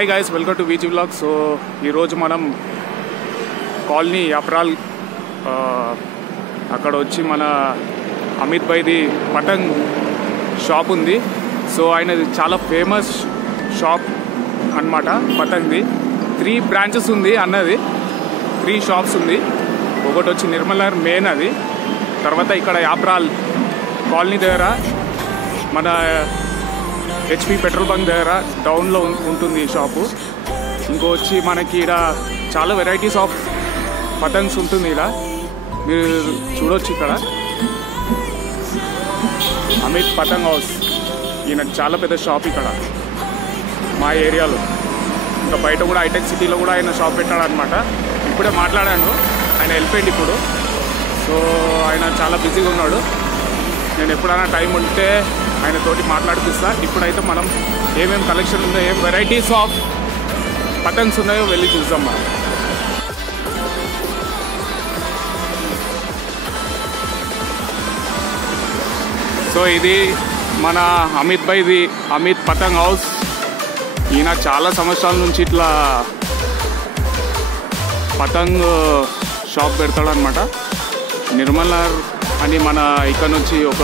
Hi guys, welcome to VG vlog. So ఈరోజు మనం colony apparel అక్కడ వచ్చి మన అమిత్ భాయ్ది పతంగ్ షాప్ ఉంది. సో ఆయనది చాలా ఫేమస్ షాప్ అన్నమాట పతంగ్ది. 3 బ్రాంచెస్ ఉంది అన్నది, 3 షాప్స్ ఉంది. ఒకటి వచ్చి నిర్మల్ మెయిన్, అది తర్వాత ఇక్కడ అప్రాల్ కాలనీ దగ్గర మన హెచ్పి పెట్రోల్ బంక్ దగ్గర డౌన్లో ఉంటుంది ఈ షాపు. ఇంకో వచ్చి మనకి ఇక్కడ చాలా వెరైటీస్ ఆఫ్ పతంగ్స్ ఉంటుంది. ఇక్కడ మీరు చూడొచ్చు, ఇక్కడ అమిత్ పతంగ్ హౌస్, ఈయన చాలా పెద్ద షాప్ ఇక్కడ మా ఏరియాలో. ఇంకా బయట కూడా హైటెక్ సిటీలో కూడా ఆయన షాప్ పెట్టాడు అనమాట. ఇప్పుడే మాట్లాడాను, ఆయన వెళ్ళిపోయింది ఇప్పుడు. సో ఆయన చాలా బిజీగా ఉన్నాడు. నేను ఎప్పుడైనా టైం ఉంటే ఆయనతోటి మాట్లాడిపిస్తా. ఇప్పుడైతే మనం ఏమేమి కలెక్షన్ ఉందో, ఏం వెరైటీస్ ఆఫ్ పతంగ్స్ ఉన్నాయో వెళ్ళి చూద్దాం మనం. సో ఇది మన అమిత్ భాయ్ది అమిత్ పతంగ్ హౌస్. ఈయన చాలా సంవత్సరాల నుంచి ఇట్లా పతంగ్ షాప్ పెడతాడు అనమాట. నిర్మల్ అని మన ఇక్కడ నుంచి ఒక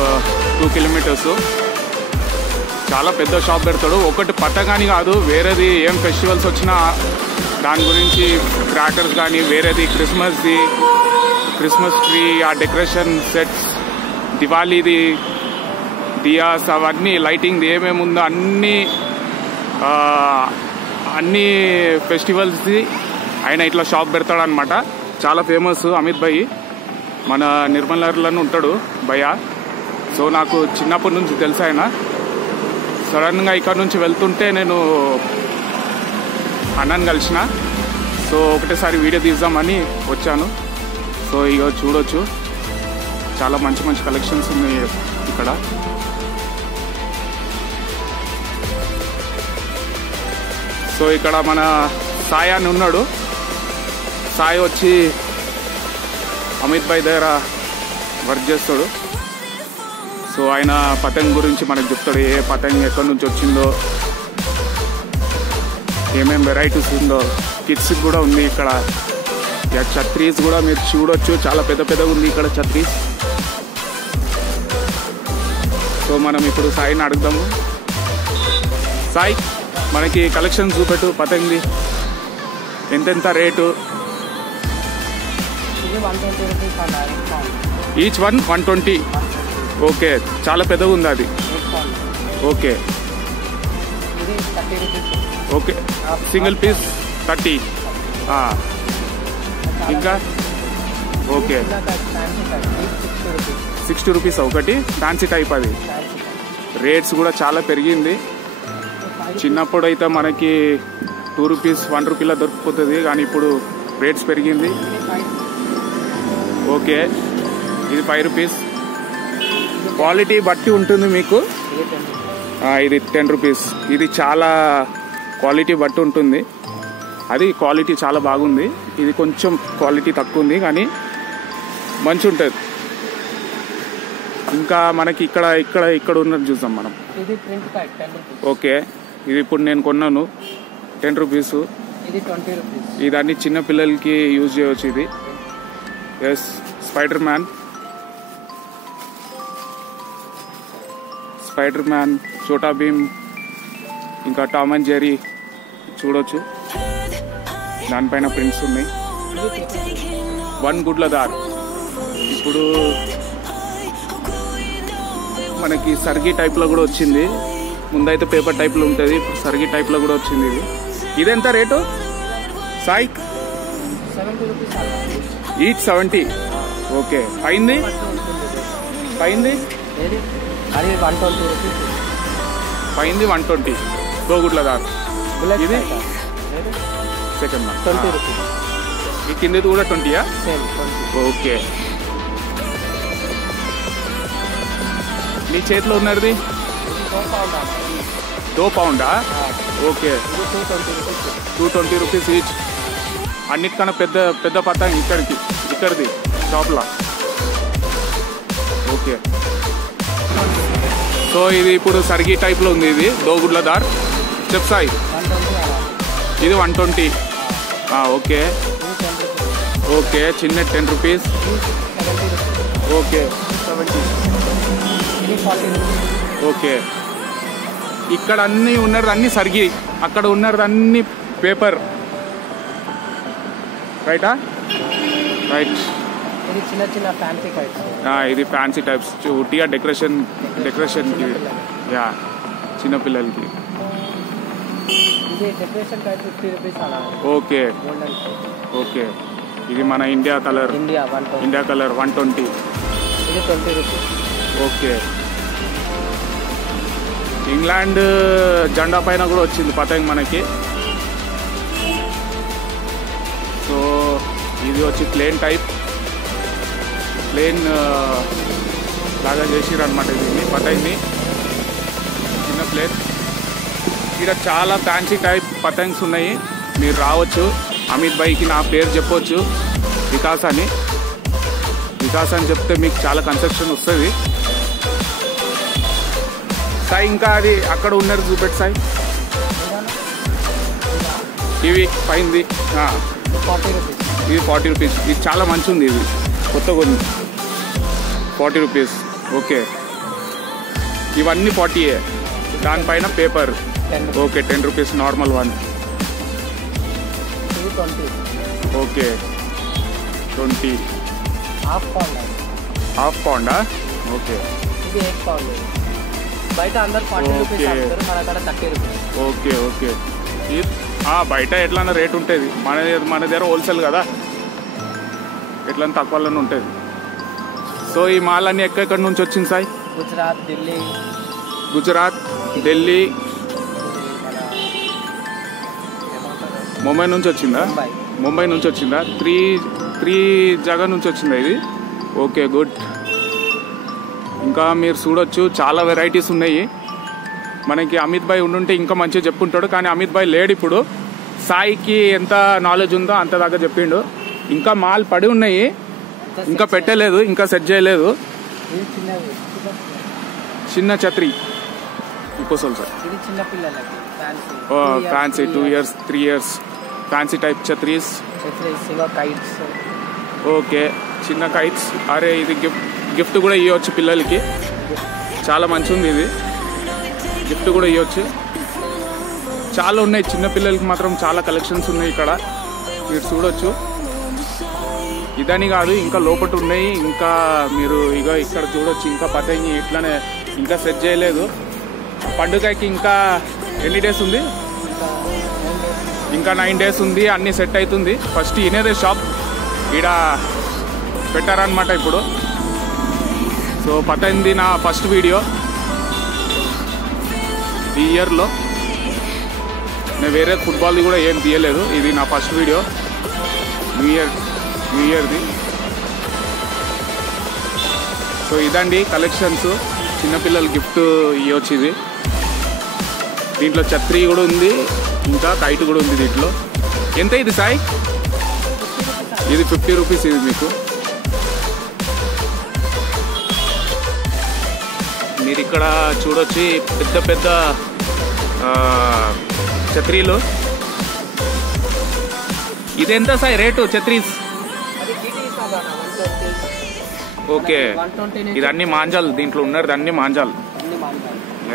2 కిలోమీటర్స్. చాలా పెద్ద షాప్ పెడతాడు. ఒకటి పతంగ్ అని కాదు, వేరేది ఏం ఫెస్టివల్స్ వచ్చినా దాని గురించి క్రాకర్స్ కానీ, వేరేది క్రిస్మస్ ట్రీ, ఆ డెకరేషన్ సెట్స్, దివాళీది దియాస్, అవన్నీ లైటింగ్ది ఏమేమి ఉందో అన్ని ఫెస్టివల్స్ది ఆయన ఇట్లా షాప్ పెడతాడు అనమాట. చాలా ఫేమస్ అమిత్ భాయ్. మన నిర్మల్లోనే ఉంటాడు భయ్య. సో నాకు చిన్నప్పటి నుంచి తెలుసు ఆయన. సడన్గా ఇక్కడ నుంచి వెళ్తుంటే నేను అన్నని కలిసిన. సో ఒకటేసారి వీడియో తీద్దామని వచ్చాను. సో ఇక చూడొచ్చు, చాలా మంచి మంచి కలెక్షన్స్ ఉన్నాయి ఇక్కడ. సో ఇక్కడ మన సాయి అని ఉన్నాడు. సాయి వచ్చి అమిత్ భాయ్ దగ్గర వర్క్ చేస్తాడు. సో ఆయన పతంగ్ గురించి మనకు చెప్తాడు, ఏ పతంగ్ ఎక్కడి నుంచి వచ్చిందో, ఏమేమి వెరైటీస్ ఉందో. కిడ్స్కి కూడా ఉంది ఇక్కడ. ఛత్రీస్ కూడా మీరు చూడొచ్చు, చాలా పెద్ద పెద్దగా ఉంది ఇక్కడ ఛత్రీస్. సో మనం ఇప్పుడు సాయిని అడుగుదాము. సాయి, మనకి కలెక్షన్ చూపెట్టు పతంగ్ది, ఎంతెంత రేటు? Each one 120. ఓకే, చాలా పెద్దగా ఉంది అది. Okay okay, single piece 30. ఇంకా ఓకే, 60 రూపీస్ ఒకటి. ఫ్యాన్సీ టైప్ అది. రేట్స్ కూడా చాలా పెరిగింది. చిన్నప్పుడు అయితే మనకి 2 రూపీస్ 1 రూపీలా దొరికిపోతుంది, కానీ ఇప్పుడు రేట్స్ పెరిగింది. ఓకే, ఇది 5 రూపీస్. క్వాలిటీ బట్టి ఉంటుంది మీకు. ఇది 10 రూపీస్. ఇది చాలా క్వాలిటీ బట్టి ఉంటుంది. అది క్వాలిటీ చాలా బాగుంది. ఇది కొంచెం క్వాలిటీ తక్కువ ఉంది, కానీ మంచి ఉంటుంది. ఇంకా మనకి ఇక్కడ ఉన్నది చూద్దాం మనం. ఓకే, ఇది ఇప్పుడు నేను కొన్నాను 10 రూపీస్. ఇది అన్ని చిన్న పిల్లలకి యూజ్ చేయవచ్చు. ఇది yes, spider man, Chhota Bheem, ఇంకా టామ్ అండ్ జెర్రీ చూడొచ్చు. దానిపైన ప్రింట్స్ ఉన్నాయి. 1 గుడ్ల దార్. ఇప్పుడు మనకి సర్గి టైప్లో కూడా వచ్చింది. ముందైతే పేపర్ టైప్లో ఉంటుంది, ఇప్పుడు సర్గి టైప్లో కూడా వచ్చింది. ఇదెంత rate Sai? 70 rupees. Each 70. Okay, పైంది అది 120 రూపీస్. పైంది 120. 2 గుడ్ల దాకా. ఇది సెకండ్ 20 రూపీస్. ఈ కిందది కూడా 20యా? ఓకే. నీ చేతిలో ఉన్నది 2 పౌండా? Okay, 220 rupees each. అన్నిటికన్నా పెద్ద పతంగ్ ఇక్కడిది షాప్లా. ఓకే, సో ఇది ఇప్పుడు సర్గి టైప్లో ఉంది. ఇది 2 గుడ్ల దార్. చెప్ సాయి. ఇది 120. ఓకే ఇది 10 రూపీస్. ఓకే చిన్న 10 రూపీస్. ఇది 70 రూపీస్. ఓకే 70. ఇది 40 రూపీస్. ఓకే ఇక్కడ అన్నీ ఉన్నది అన్నీ సరిగి, అక్కడ ఉన్నది అన్నీ పేపర్. రైటా? రైట్. ఇది చిన్న చిన్న ఫ్యాన్సీ కైట్స్. ఇది ఫ్యాన్సీ టైప్స్ ఉట్టిగా డెకరేషన్కి. యా చిన్నపిల్లలకి. ఇది డెకరేషన్ కైట్ 50 రూపీస్ అలా. Okay golden. ఓకే ఇది మన India colour. India 120. India colour 120. ఇది 20 రూపీస్. ఓకే ఇంగ్లాండ్ జెండా పైన కూడా వచ్చింది పతంగ్ మనకి. సో ఇది వచ్చి ప్లేన్ టైప్, ప్లేన్ లాగా చేసిరు అనమాట దీన్ని పతంగ్ని, చిన్న ప్లేన్. ఇక్కడ చాలా ఫ్యాన్సీ టైప్ పతంగ్స్ ఉన్నాయి. మీరు రావచ్చు. అమిత్ భాయ్కి నా పేరు చెప్పవచ్చు, వికాస్ అని. వికాస్ అని చెప్తే మీకు చాలా కన్సెషన్ వస్తుంది. సాయి ఇంకా అది అక్కడ ఉన్నారు చూపెట్టు సాయి. ఇవి పైంది 40 రూపీస్. ఇది 40 రూపీస్. ఇది చాలా మంచి ఉంది. ఇది కొత్త కొన్ని 40 రూపీస్. ఓకే ఇవన్నీ 40. దానిపైన paper. 10 rupees. Okay 10 rupees normal one. ఇది 20. ఓకే 20. Half pound. హాఫ్ పౌండా? ఓకే ఇది 8 పౌండ్. బయట అందరు 40 రూపీస్ ఓకే. అమ్ముతారు, మన దగ్గర 30 రూపీస్. ఓకే ఓకే బయట ఎట్లన్నా రేట్ ఉంటుంది, మన దగ్గర హోల్సేల్ కదా, ఎట్లా తక్కువలోనే ఉంటుంది. సో ఈ మాల్ అన్నీ ఎక్కడెక్కడి నుంచి వచ్చింది సాయి? గుజరాత్, ఢిల్లీ. గుజరాత్, ఢిల్లీ, ముంబై నుంచి వచ్చిందా? ముంబై నుంచి వచ్చిందా? త్రీ జగన్ నుంచి వచ్చిందా ఇది? Okay good. ఇంకా మీరు చూడొచ్చు చాలా వెరైటీస్ ఉన్నాయి. మనకి అమిత్ భాయ్ ఉండుంటే ఇంకా మంచిగా చెప్పుంటాడు, కానీ అమిత్ భాయ్ లేడు ఇప్పుడు. సాయికి ఎంత నాలెడ్జ్ ఉందో అంత దాకా చెప్పిండు. ఇంకా మాల్ పడి ఉన్నాయి, ఇంకా పెట్టలేదు, ఇంకా సెట్ చేయలేదు. ఇది చిన్నది. చిన్న ఛత్రి ఇపోసోల్ సార్. ఇది చిన్న పిల్లలకి fancy 2 years 3 years fancy type ఛత్రీస్. కైట్స్. ఓకే చిన్న కైట్స్. అరే ఇది గిఫ్ట్ కూడా ఇవ్వచ్చు పిల్లలకి, చాలా మంచి ఉంది ఇది. గిఫ్ట్ కూడా ఇవ్వచ్చు. చాలా ఉన్నాయి చిన్న పిల్లలకి మాత్రం, చాలా కలెక్షన్స్ ఉన్నాయి ఇక్కడ, మీరు చూడొచ్చు. ఇదని కాదు ఇంకా లోపల ఉన్నాయి. ఇంకా మీరు ఇక ఇక్కడ చూడొచ్చు. ఇంకా పతంగి ఇట్లానే ఇంకా సెట్ చేయలేదు. పండుగకి ఇంకా ఎన్ని డేస్ ఉంది? ఇంకా 9 days ఉంది. అన్నీ సెట్ అవుతుంది. ఫస్ట్ ఈయనదే షాప్ ఈడ పెట్టారనమాట ఇప్పుడు. సో పతంగి నా ఫస్ట్ వీడియో ఈ ఇయర్లో. నేను వేరే ఫుట్బాల్ది కూడా ఏం తీయలేదు, ఇది నా ఫస్ట్ వీడియో న్యూ ఇయర్ది. సో ఇదండి కలెక్షన్స్. చిన్నపిల్లల గిఫ్ట్ ఇవ్వచ్చు ఇది. దీంట్లో ఛత్రి కూడా ఉంది, ఇంకా కైట్ కూడా ఉంది దీంట్లో. ఎంత ఇది సాయి? ఇది 50 రూపీస్. ఇది మీకు మీరు ఇక్కడ చూడొచ్చు పెద్ద పెద్ద ఛత్రీలు. ఇదెంత సాయి రేటు ఛత్రీస్? ఓకే ఇది అన్ని మాంజాలు, దీంట్లో ఉన్నది అన్ని మాంజాలు.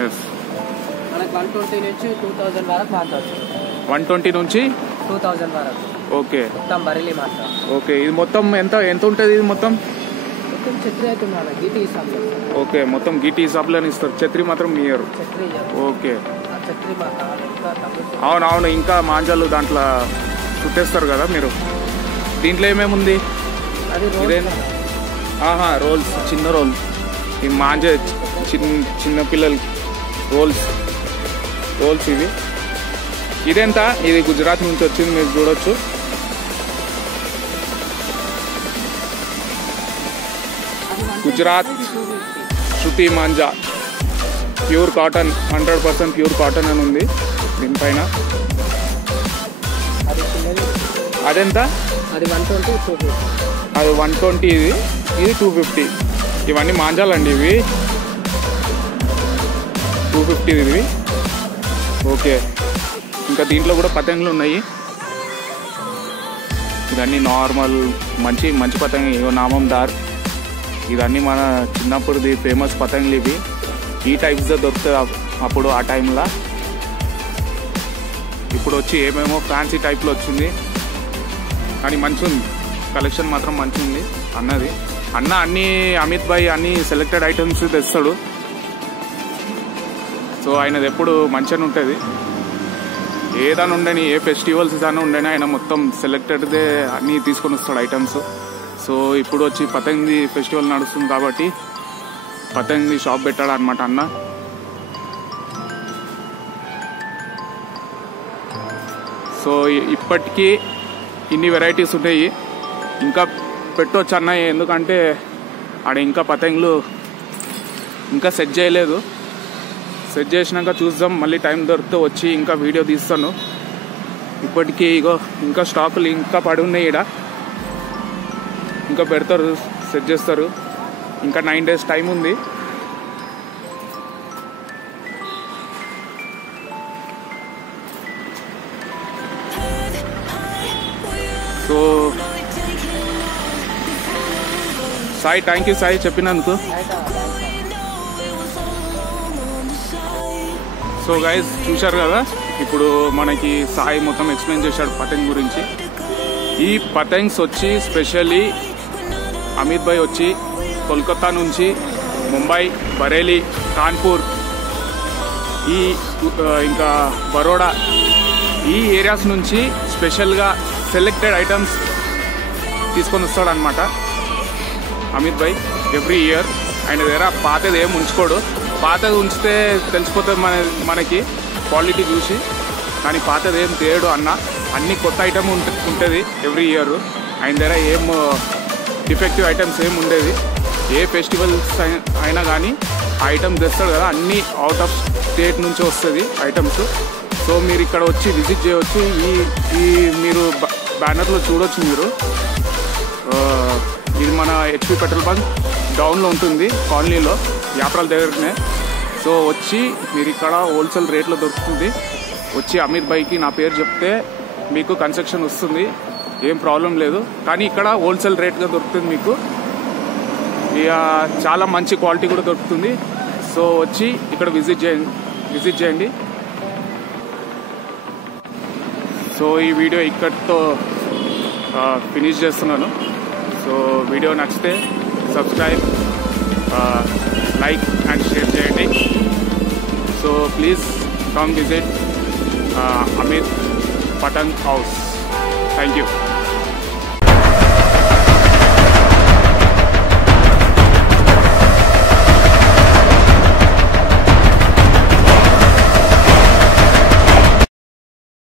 ఎస్ 120 నుంచి 2000 వరకు మాట్లాడచ్చు. 120 నుంచి 2000 వరకు. ఓకే మొత్తం బరీలీ మాట. ఓకే ఇది మొత్తం ఎంత ఉంటుంది? ఇది మొత్తం ఛత్రి అవుతుంది గీటీ హిసాబ్లో. ఓకే మొత్తం గీటీ హిసాబ్లో ఇస్తారు. ఛత్రి మాత్రం మీయరు. ఛత్రి ఓకే ఛత్రి మాట. అవునవును ఇంకా మాంజాలు దాంట్లో చుట్టేస్తారు కదా మీరు. దీంట్లో ఏమేమి ఉంది? అది రోల్స్, చిన్న రోల్. ఈ మాంజ చిన్న పిల్లలకి రోల్స్ ఇవి. ఇదెంత? ఇది గుజరాత్ నుంచి వచ్చింది, మీరు చూడొచ్చు. Gujarat Shruti manja pure cotton, 100% pure cotton అని ఉంది దీనిపైన. అదెంత? అది 120, 250. అది 120. ఇది 250. ఇవన్నీ మాంజాలండి ఇవి. 250 ఇది. ఓకే ఇంకా దీంట్లో కూడా పతంగులు ఉన్నాయి. ఇవన్నీ నార్మల్ మంచి మంచి పతంగి, నామందార్. ఇవన్నీ మన చిన్నప్పుడుది ఫేమస్ పతంగులు ఇవి. ఈ టైప్స్లో దొరుకుతుంది అప్పుడు ఆ టైంలో. ఇప్పుడు వచ్చి ఏమేమో ఫ్యాన్సీ టైప్లో వచ్చింది, కానీ మంచి ఉంది కలెక్షన్ మాత్రం మంచిగా ఉంది అన్నది. అన్ని అమిత్ భాయ్ అన్ని సెలెక్టెడ్ ఐటమ్స్ తెస్తాడు. సో ఆయనది ఎప్పుడు మంచిగా ఉంటుంది. ఏదైనా ఉండని, ఏ ఫెస్టివల్స్ ఏదైనా ఉండని ఆయన మొత్తం సెలెక్టెడ్దే అన్నీ తీసుకొని వస్తాడు ఐటమ్స్. సో ఇప్పుడు వచ్చి పతంగి ఫెస్టివల్ నడుస్తుంది కాబట్టి పతంగి షాప్ పెట్టాడు అనమాట అన్న. సో ఇప్పటికీ ఇన్ని వెరైటీస్ ఉంటాయి, ఇంకా పెట్టవచ్చు అన్న. ఎందుకంటే ఆడ ఇంకా పతంగులు ఇంకా సెట్ చేయలేదు. సెట్ చేసినాక చూద్దాం, మళ్ళీ టైం దొరికితే వచ్చి ఇంకా వీడియో తీస్తాను. ఇప్పటికీ ఇగో ఇంకా స్టాకులు ఇంకా పడి ఉన్నాయి. ఈడ ఇంకా పెడతారు, సెట్ చేస్తారు. ఇంకా 9 days టైం ఉంది. So Sai, thank you Sai చెప్పినందుకు. సో గైస్ చూశారు కదా, ఇప్పుడు మనకి సాయి మొత్తం ఎక్స్ప్లెయిన్ చేశాడు పతంగ్ గురించి. ఈ పతంగ్స్ వచ్చి స్పెషల్లీ అమిత్ భాయ్ వచ్చి కోల్కతా నుంచి ముంబై, బరేలీ, కాన్పూర్, ఈ ఇంకా బరోడా ఈ ఏరియాస్ నుంచి స్పెషల్గా సెలెక్టెడ్ ఐటమ్స్ తీసుకొని వస్తాడు అనమాట అమిత్ భాయ్ ఎవ్రీ ఇయర్. ఆయన దగ్గర పాతది ఏం ఉంచుకోడు. పాతది ఉంచితే తెలిసిపోతుంది మనకి క్వాలిటీ చూసి, కానీ పాతది ఏం తేడు అన్న. అన్ని కొత్త ఐటమ్ ఉంటుంది ఎవ్రీ ఇయర్. ఆయన దగ్గర ఏం డిఫెక్టివ్ ఐటమ్స్ ఏం ఉండేది. ఏ ఫెస్టివల్స్ అయినా కానీ ఆ ఐటమ్ తెస్తాడు కదా, అన్నీ అవుట్ ఆఫ్ స్టేట్ నుంచి వస్తుంది ఐటమ్స్. సో మీరు ఇక్కడ వచ్చి విజిట్ చేయవచ్చు. ఈ మీరు బ్యానర్లో చూడవచ్చు. మీరు ఇది మన HP పెట్రోల్ బంక్ డౌన్లో ఉంటుంది, కాలనీలో, యాప్రాల దగ్గరనే. సో వచ్చి మీరు ఇక్కడ హోల్సేల్ రేట్లో దొరుకుతుంది. వచ్చి అమిత్ భాయ్కి నా పేరు చెప్తే మీకు కన్సెషన్ వస్తుంది, ఏం ప్రాబ్లం లేదు. కానీ ఇక్కడ హోల్సేల్ రేట్గా దొరుకుతుంది మీకు. ఇక చాలా మంచి క్వాలిటీ కూడా దొరుకుతుంది. సో వచ్చి ఇక్కడ విజిట్ చేయండి. సో ఈ వీడియో ఇక్కడితో ఫినిష్ చేస్తున్నాను. సో వీడియో నచ్చితే సబ్స్క్రైబ్, లైక్ అండ్ షేర్ చేయండి. So please come visit Amit Patang house. Thank you.